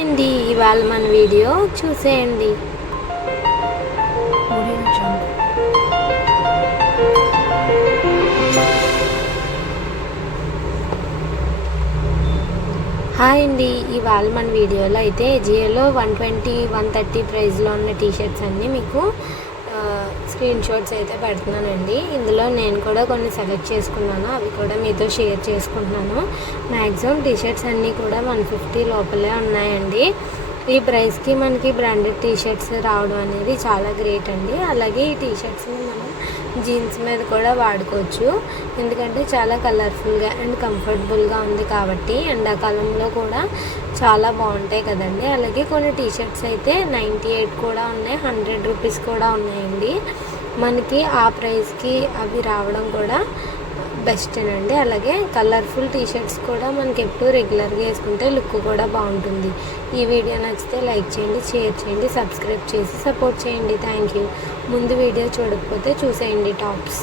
అండి, ఇవాళ మన వీడియో చూసేయండి. హాయ్ అండి, ఇవాళ మన వీడియోలో అయితే జియోలో 120, 130 ప్రైస్లో ఉన్న టీషర్ట్స్ అన్నీ మీకు స్క్రీన్ షాట్స్ అయితే పెడుతున్నానండి. ఇందులో నేను కూడా కొన్ని సెలెక్ట్ చేసుకున్నాను, అవి కూడా మీతో షేర్ చేసుకుంటున్నాను. మ్యాక్సిమం టీషర్ట్స్ అన్నీ కూడా 150 లోపలే ఉన్నాయండి. ఈ ప్రైస్కి మనకి బ్రాండెడ్ టీషర్ట్స్ రావడం అనేది చాలా గ్రేట్ అండి. అలాగే ఈ టీషర్ట్స్ని మనం జీన్స్ మీద కూడా వాడుకోవచ్చు, ఎందుకంటే చాలా కలర్ఫుల్గా అండ్ కంఫర్టబుల్గా ఉంది కాబట్టి ఎండాకాలంలో కూడా చాలా బాగుంటాయి కదండి. అలాగే కొన్ని టీషర్ట్స్ అయితే 98 కూడా ఉన్నాయి, 100 రూపీస్ కూడా ఉన్నాయండి. మనకి ఆ ప్రైస్కి అవి రావడం కూడా బెస్టేనండి. అలాగే కలర్ఫుల్ టీషర్ట్స్ కూడా మనకి ఎప్పుడు రెగ్యులర్గా వేసుకుంటే లుక్ కూడా బాగుంటుంది. ఈ వీడియో నచ్చితే లైక్ చేయండి, షేర్ చేయండి, సబ్స్క్రైబ్ చేసి సపోర్ట్ చేయండి. Thank you. ముందు వీడియో చూడకపోతే చూసేయండి టాప్స్.